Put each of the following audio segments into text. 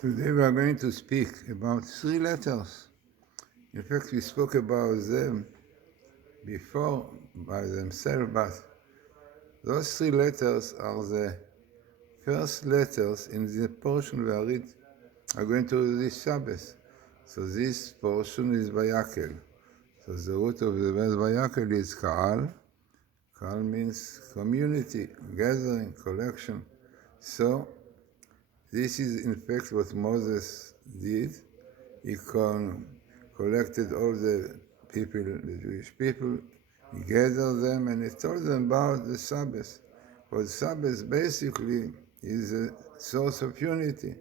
Today we are going to speak about three letters. In fact, we spoke about them before by themselves, but those three letters are the first letters in the portion we are going to read this Shabbos. So this portion is Vayakel. So the root of the word Vayakel is Ka'al. Ka'al means community, gathering, collection. So this is in fact what Moses did. He collected all the people, the Jewish people, he gathered them and he told them about the Sabbath. Because Sabbath basically is a source of unity,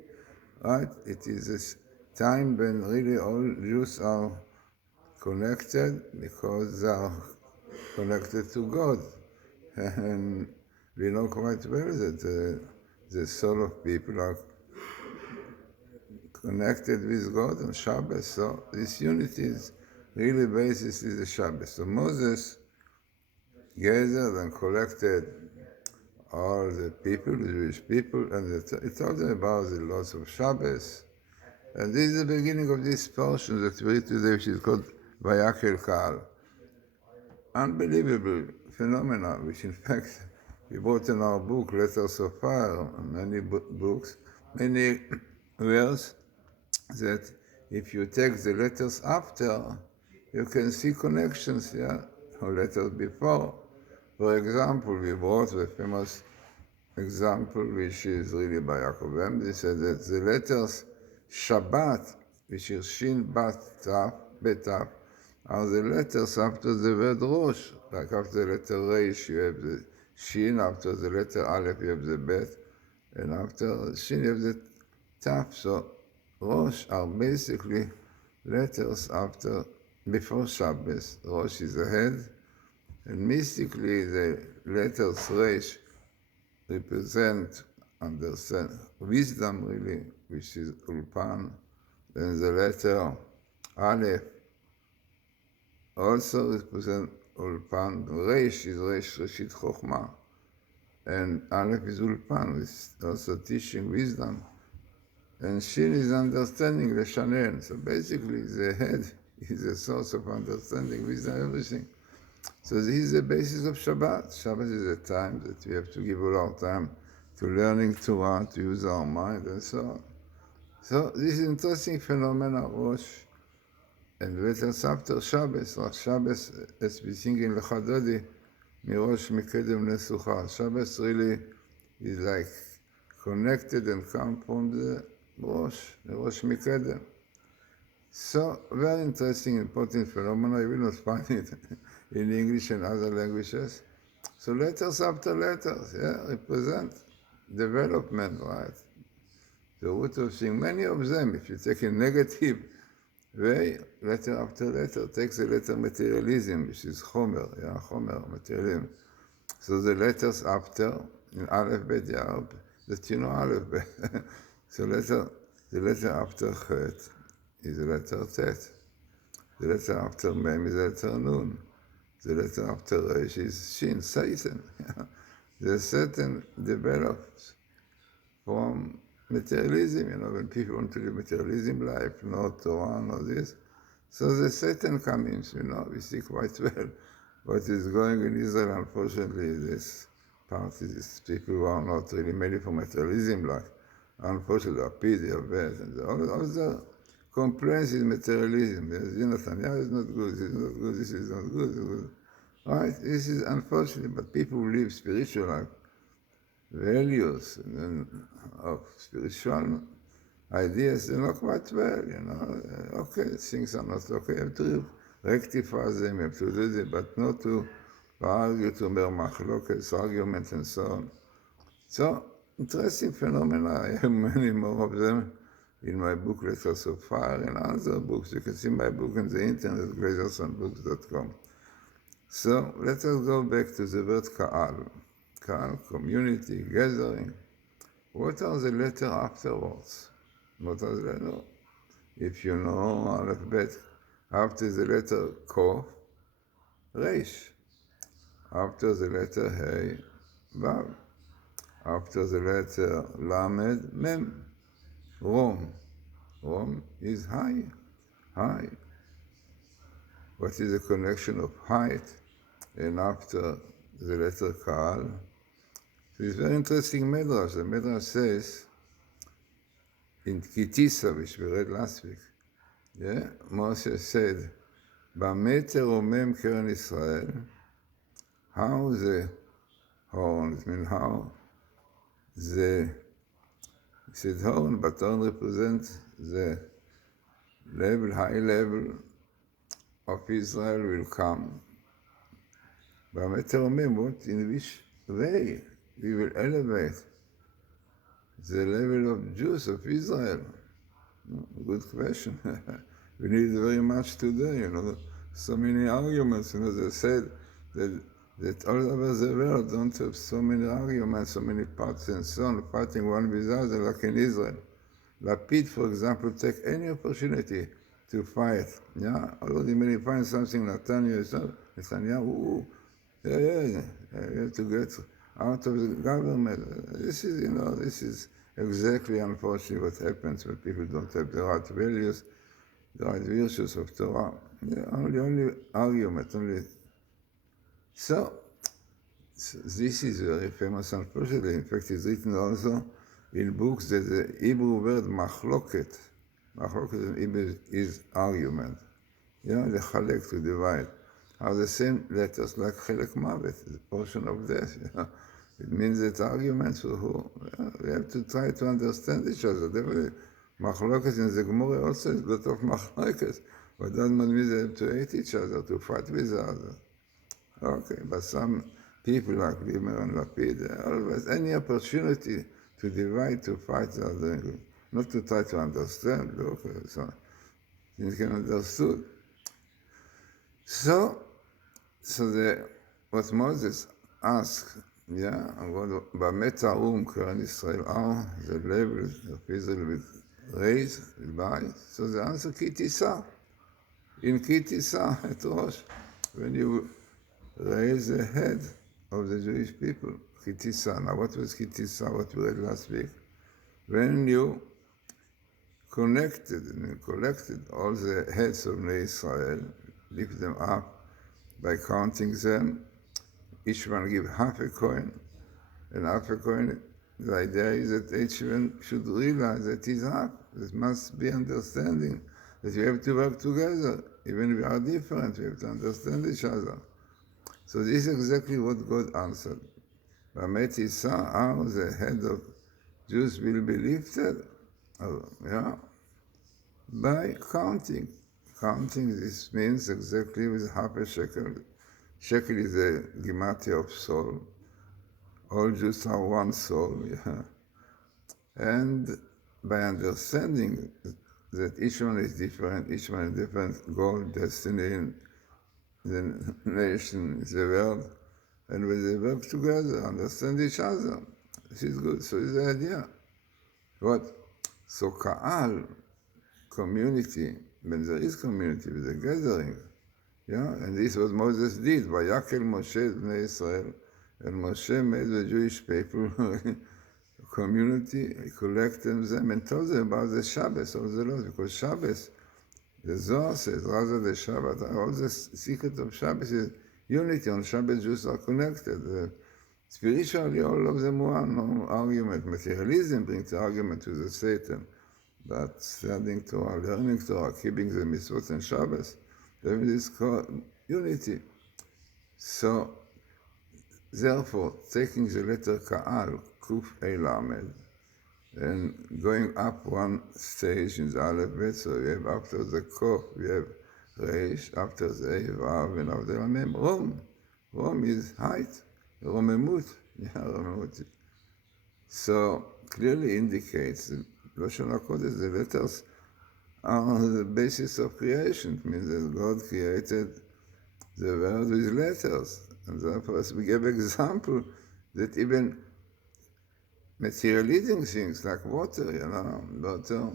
right? It is a time when really all Jews are connected because they are connected to God. And we know quite well that the soul of people are connected with God on Shabbos. So this unity is really basis is the Shabbos. So Moses gathered and collected all the people, the Jewish people, and he told them about the laws of Shabbos. And this is the beginning of this portion that we read today, which is called Vayakel Ka'al. Unbelievable phenomena, which in fact we brought in our book, Letters of Fire, many books, many words that if you take the letters after, you can see connections, or letters before. For example, we brought the famous example, which is really by Yaakov Emdi, said that the letters Shabbat, which is Shin, Bat, Taf, Betaf, are the letters after the word Rosh. Like after the letter Reish, you have the Shin, after the letter Aleph, you have the Bet, and after Shin, you have the Taf. So Rosh are basically letters before Shabbos. Rosh is the head, and mystically the letters Reish represent understand wisdom really, which is Ulpan. Then the letter Aleph also represent Ulpan. Reish is Reshit Chokhmah, and Aleph is Ulpan, which also teaching wisdom. And Shin is understanding, the Shanen. So basically, the head is a source of understanding, wisdom, everything. So this is the basis of Shabbat. Shabbat is a time that we have to give all our time to learning Torah, to use our mind, and so on. So this is interesting phenomena, Rosh, and letters after Shabbos. Like Shabbos, as we sing in Lechadodi, Mirosh Mikedem Nesucha. Shabbos really is like connected and come from the Rosh Mikedem. So, very interesting, important phenomena. You will not find it in English and other languages. So letters after letters, represent development, right? The root of things, many of them, if you take a negative way, letter after letter, takes the letter materialism, which is Homer, Homer, materialism. So the letters after, in Aleph Bet, that you know Aleph Bet. So the letter after Chet is the letter Tet. The letter after Mem is the letter Nun. The letter after Resh is Shin, Satan. The Satan develops from materialism, when people want to live materialism life, no Torah, no this. So the Satan comes, we see quite well what is going in Israel. Unfortunately, this party, these people who are not really made for materialism life, unfortunately, are pity, are bad, and all the complaints is materialism. Netanyahu is not good, this is not good, this is not good. Right? This is unfortunate, but people who live spiritual life, values of spiritual ideas, they know quite well, Okay, things are not okay, you have to rectify them, you have to do this, but not to argue, to make machlokes, arguments, and so on. So, interesting phenomena. I have many more of them in my book, Letters of Fire, and other books. You can see my book on the internet, Glazsrson.com. So, let us go back to the word Ka'al. Ka'al, community, gathering. What are the letters afterwards? What are the letters? If you know alphabet, after the letter Kof, Reish. After the letter Hey, Vav. After the letter Lamed, Mem. Rome. Rome is high. High. What is the connection of height and after the letter Kaal? So it's very interesting Midrash. The Midrash says in Kitisa, which we read last week, yeah, Moshe said, במה תרומם קרן ישראל? How the horn, it means how the, he said horn, but horn represents the level, high level of Israel will come. במה תרומם, what, in which way we will elevate the level of Jews, of Israel? Good question. We need very much today, so many arguments, they said that all over the world don't have so many arguments, so many parts and so on, fighting one with the other, like in Israel. Lapid, for example, take any opportunity to fight. Yeah, already when you find something, Netanyahu, you have to get out of the government. This is exactly, unfortunately, what happens when people don't have the right values, the right virtues of Torah. Yeah, only argument, only. So this is very famous, unfortunately. In fact, it's written also in books that the Hebrew word machloket in Hebrew is argument. The chalek, to divide, are the same letters like chelek mavet, the portion of death. It means that arguments for who? We have to try to understand each other. Definitely, machloket in the Gemara also is a lot of machloket, but that means they have to hate each other, to fight with each other. Okay, but some people like Limer and Lapid, always any opportunity to divide, to fight, are doing it. Not to try to understand, so you can understood. So what Moses asked, במה תרום קרן ישראל? The level of Israel will raise, will buy. So the answer, כי תישא. In כי תישא, את ראש. When you raise the head of the Jewish people, כי תישא. Now what was כי תישא, what we read last week? When you collected all the heads of Israel, lift them up by counting them, each one give half a coin, and half a coin, the idea is that each one should realize that he's half. There must be understanding that we have to work together. Even if we are different, we have to understand each other. So this is exactly what God answered. Matityahu, how the head of Jews will be lifted? By counting. Counting, this means exactly with half a shekel. Shekel is the gematria of soul. All Jews are one soul. And by understanding that each one is different goal, destiny, the nation, the world, and when they work together, understand each other, this is good. So this is the idea. What? So Ka'al, community, when there is community, with a gathering, and this is what Moses did. Vayakel Moshe bnei Israel, and Moshe made the Jewish people community, he collected them and told them about the Shabbos of the Lord, because Shabbos, the Zohar says, rather the Shabbat, all the secret of Shabbos is unity. On Shabbos, Jews are connected. Spiritually, all of them one, no argument. Materialism brings the argument to the Satan. But studying Torah, learning Torah, keeping the mitzvot and Shabbos, there is called unity. So, therefore, taking the letter Ka'al, Kuf Ei Lamed, and going up one stage in the alphabet, so we have after the Kof, we have Reish, after the Ei, Vav, and after the Mem, Rom. Rom is height, Romemut. Romemut. So, clearly indicates Lashon HaKodesh, the letters are the basis of creation. It means that God created the world with letters. And therefore, as we gave example, that even materializing things like water, water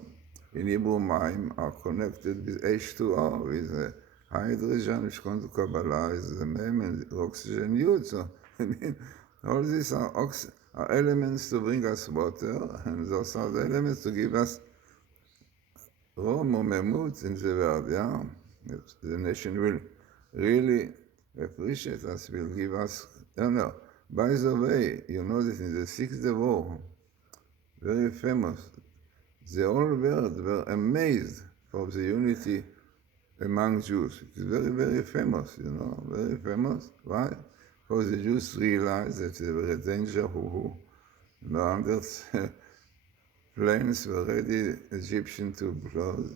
in Hebrew Mayim are connected with H2O, with hydrogen, which comes to Kabbalah, is the Mem, and oxygen Yud. So, all these are elements to bring us water, and those are the elements to give us romemut in the world, yeah. The nation will really appreciate us, will give us honor. By the way, you know that in the Sixth War, very famous, the whole world were amazed for the unity among Jews. It's very, very famous, very famous. Why? Because the Jews realized that they were a danger under planes were ready, Egyptian to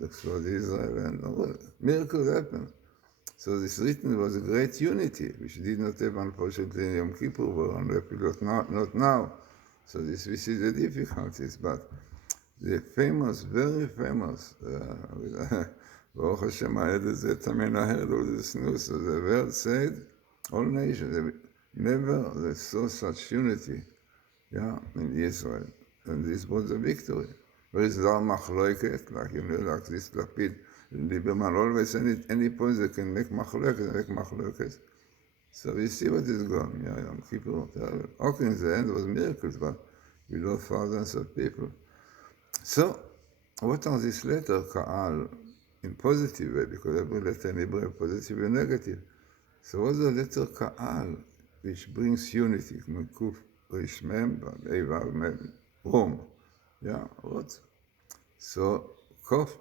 explode Israel, and all miracles happened. So this written was a great unity, which did not have, unfortunately, in Yom Kippur, were unhappy, not now. So we see the difficulties, but the famous, very famous, Baruch Hashem, I had it, I heard all this news, so the world said, all nations, they saw such unity, in Israel. And this was a victory. There is no machloeket, like this Lapid, Lieberman, always any point they can make machloeket. So we see what is going, Yom Kippur. Okay, in the end, it was miracles, but we lost thousands of people. So, what are these letters, Ka'al, in positive way, because every letter in Hebrew is positive and negative. So what's the letter Ka'al, which brings unity? Kuf, Rish, Mem, Eivav, Mem, Rom. What? So, Kof,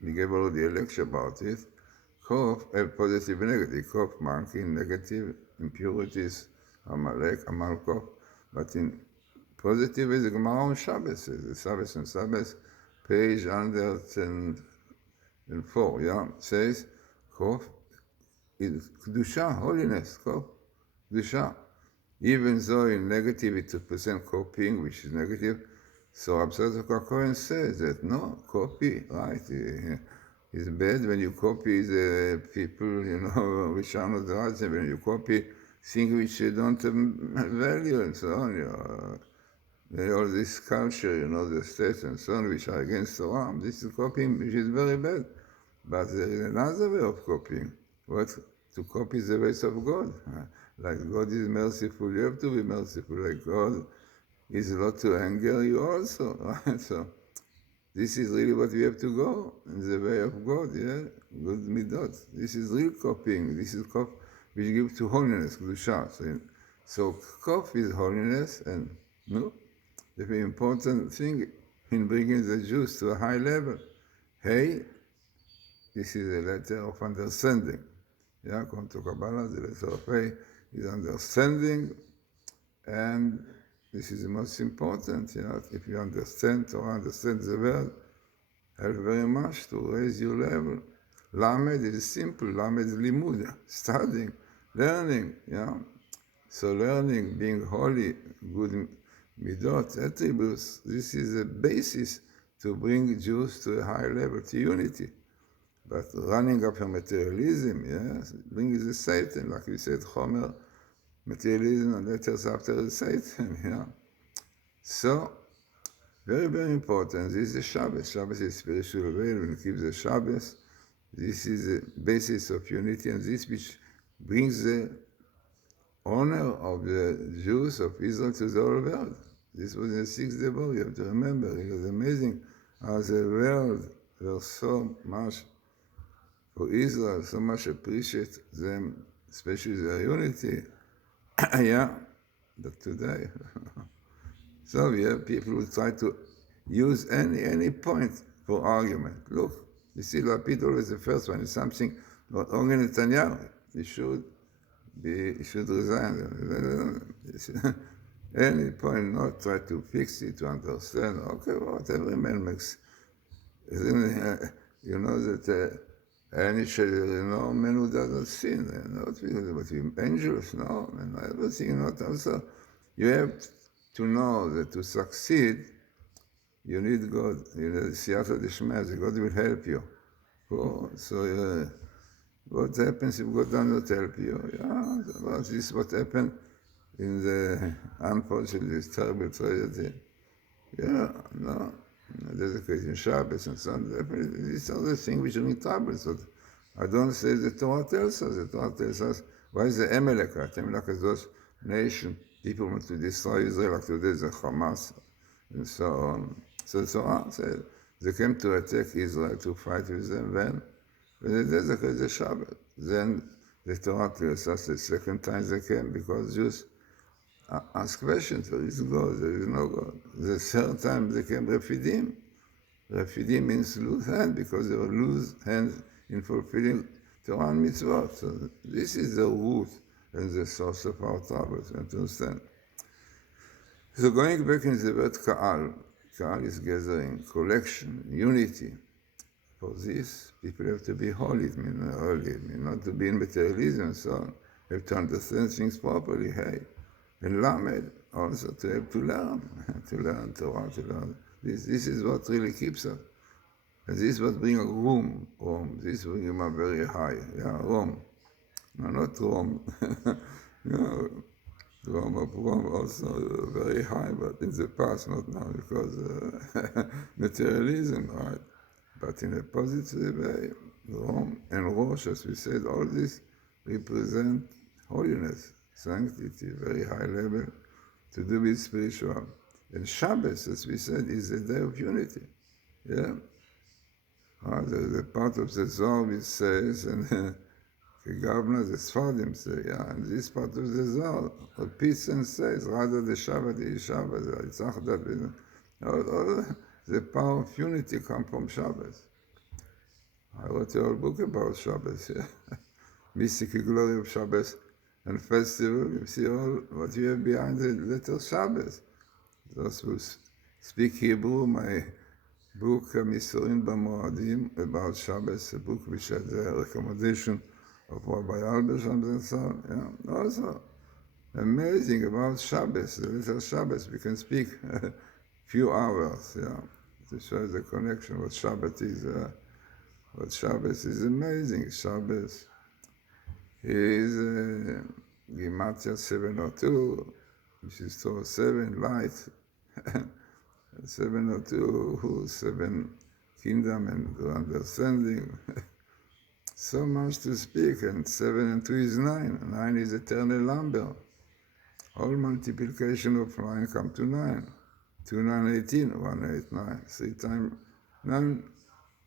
we gave already a lecture about it. Kof, positive and negative. Kof, monkey, negative, impurities, Amalek, Amalkof. But in positive is the Gemara on Shabbos, the Shabbos and Shabbos, page 104, says, Kof is Kedusha, holiness, Kof, Kedusha. Even though in negative it represents copying, which is negative, so Absalom Kohen says that no, copy, right? It's bad when you copy the people, which are not right, when you copy things which don't have value and so on, all this culture, the states and so on, which are against the law. This is copying, which is very bad. But there is another way of copying. What? To copy the ways of God. Like God is merciful, you have to be merciful. Like God is not to anger you also. Right? So this is really what we have to go, in the way of God, good midot. This is real copying. This is copy which gives to holiness, kedusha. So kof is holiness, and the very important thing in bringing the Jews to a high level. Hey, this is a letter of understanding. According to Kabbalah, the letter of Hey is understanding, and this is the most important. If you understand or understand the word, help very much to raise your level. Lamed is simple. Lamed is limud, studying, learning. So learning, being holy, good midot, attributes. This is the basis to bring Jews to a high level, to unity. But running after materialism, brings the Satan, like we said, Homer, materialism and letters after the Satan, So, very, very important. This is the Shabbos. Shabbos is spiritual way. When you keep the Shabbos, this is the basis of unity, and this which brings the honor of the Jews of Israel to the whole world. This was in the Sixth Day. You have to remember. It was amazing how the world was so much for Israel, so much appreciate them, especially their unity. But today, so we have people who try to use any point for argument. Look, you see, Lapid always the first one is something, not only Netanyahu, he should resign. Any point, not try to fix it, to understand. Okay, what every man makes. That any man who doesn't sin, but angels, and everything, also. You have to know that to succeed, you need God. Siyata Dishmaz, God will help you. So what happens if God does not help you? This is what happened in the, unfortunately, this terrible tragedy. Dedicating Shabbos and so on. These are the things which bring troubles. But I don't say the Torah tells us. The Torah tells us, why is the Amalekite? Amalek is those nation, people want to destroy Israel, like today the Hamas, and so on. So the Torah says, they came to attack Israel, to fight with them. When they did the Shabbat, then the Torah tells us the second time they came, because Jews ask questions, there is God, there is no God. The third time they came refidim. Refidim means loose hand, because they were loose hands in fulfilling Torah and mitzvot. So this is the root and the source of our troubles, you have to understand. So going back in the word Ka'al, Ka'al is gathering, collection, unity. For this, people have to be holy, it means holy, it means not to be in materialism and so on. They have to understand things properly, hey. And Lamed, also to have to learn Torah, to learn. This is what really keeps us. And this is what brings Rome. This brings him up very high. Yeah, Rome. No, not Rome. Rome also very high, but in the past, not now, because materialism, right? But in a positive way, Rome and Rosh, as we said, all this represent holiness, sanctity, very high level, to do with spiritual. And Shabbos, as we said, is a day of unity. Yeah? The part of the Zohar which says, and the governor, the Sfardim say, yeah, and this part of the Zohar repeats and says, rather the Shabbat is Shabbat, it's Achdat, all the power of unity comes from Shabbos. I wrote a whole book about Shabbos, yeah. Mystical glory of Shabbos and festival. You see all what you have behind the letter Shabbos. Those who speak Hebrew, my book, Misorin B'Moadim, about Shabbos, a book which had the recommendation of Rabbi Albersham and so on. Yeah. Also, amazing about Shabbos, the letter Shabbos. We can speak a few hours, yeah, to show the connection, what Shabbat is. But Shabbos is amazing. Shabbos is Gematria 702, which is so 7 light, 702, 7 kingdom and understanding. So much to speak, and 7 and 2 is 9. 9 is eternal number. All multiplication of 9 come to 9. 2, 9, 18, 1, 8, 9. 3 times 9,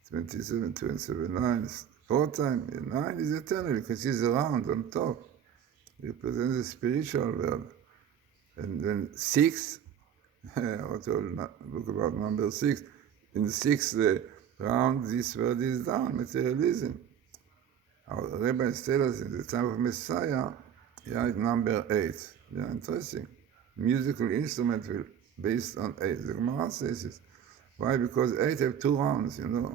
27, 2 and 7, 9. 4 times 9 is eternal, because it's round on top. It represents the spiritual world. And then 6, what book about number 6. In 6, the round, this word is down, materialism. Our rabbis tell us in the time of Messiah, yeah, it's number 8. Yeah, interesting. Musical instrument based on 8. The Gemara says it. Why? Because 8 have 2 rounds, you know.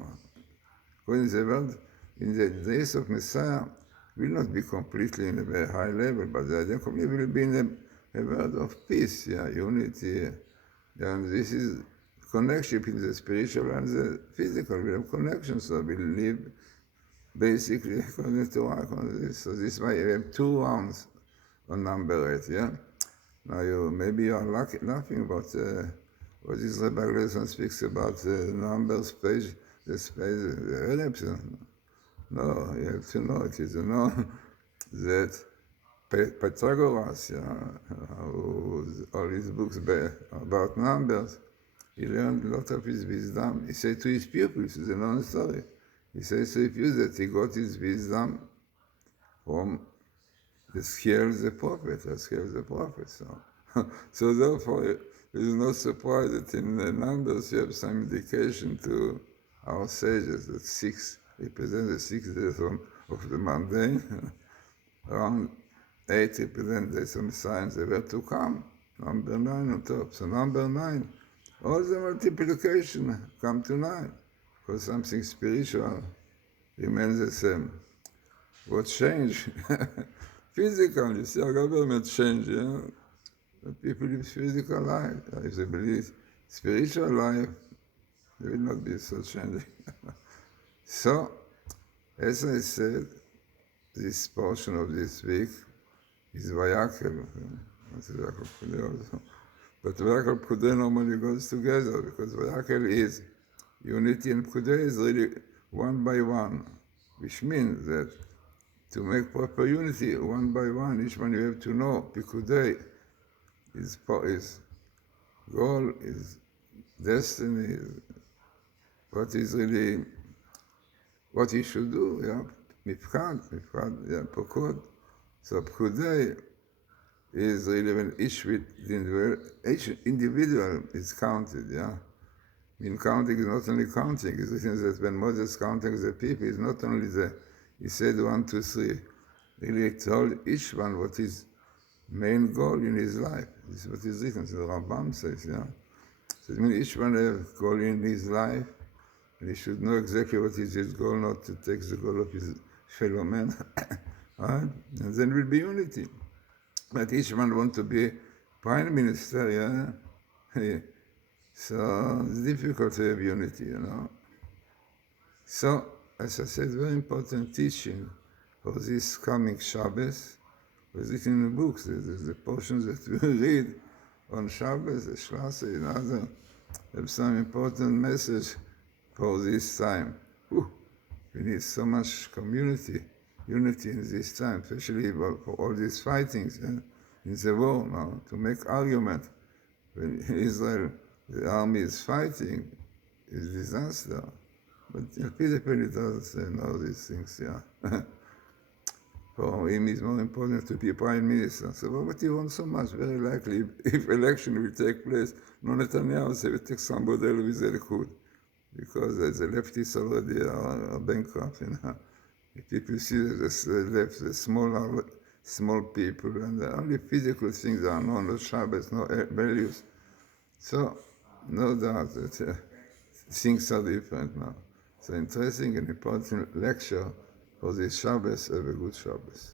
Because the world, in the days of Messiah, will not be completely in a very high level, but the idea will be in a world of peace, yeah, unity. And this is connection between the spiritual and the physical. We have connection, so we live basically according to Torah. So this is why you have 2 rounds on number 8, yeah? Now maybe you are laughing about what is Rabbi Glazsrson speaks about the numbers page, the space, the ellipse. No, you have to know, it is known that Pythagoras, all his books about numbers, he learned a lot of his wisdom. He said to his pupils, it's a long story. He says to his pupils that he got his wisdom from the scales of the prophet, So therefore, it is no surprise that in the numbers you have some indication to our sages that 6 represents the 6 days of the mundane. Around 8 represents days of signs that were to come. Number 9 on top. So number 9, all the multiplication come to 9. Because something spiritual remains the same. What changed? Physical, you see, our government changed, you know. The people live physical life. If they believe spiritual life, they will not be so changing. So, as I said, this portion of this week is Vayakel. But Vayakel Pkudei normally goes together, because Vayakel is unity, and Pkudei is really one by one, which means that to make proper unity, one by one, each one you have to know, Pkudei, his goal, his destiny, what is really, what he should do, mifkad, pokod. So pkudei is really when each individual is counted, In counting is not only counting, it's written that when Moses counting the people, it's not only he said 1, 2, 3. Really told each one what his main goal in his life. This is what is written, so the Rambam says, So it means each one has a goal in his life, and he should know exactly what is his goal, not to take the goal of his fellow man. Right? And then will be unity. But each one wants to be prime minister, So it's difficult to have unity, So, as I said, very important teaching for this coming Shabbos was written in the books. There's the portions that we read on Shabbos, the Shlasei, and other, have some important message for this time. We need so much unity in this time, especially for all these fightings in the war now, to make argument. When Israel, the army is fighting, it's disaster. But Philippine doesn't know these things, For him, it's more important to be prime minister. So what he wants so much? Very likely, if election will take place, no Netanyahu say will take somebody else with the Likud, because the leftists already are bankrupt. If people see the left, the small people, and the only physical things are no Shabbos, no values. So, no doubt that things are different now. So interesting and important lecture for this Shabbos. Have a good Shabbos.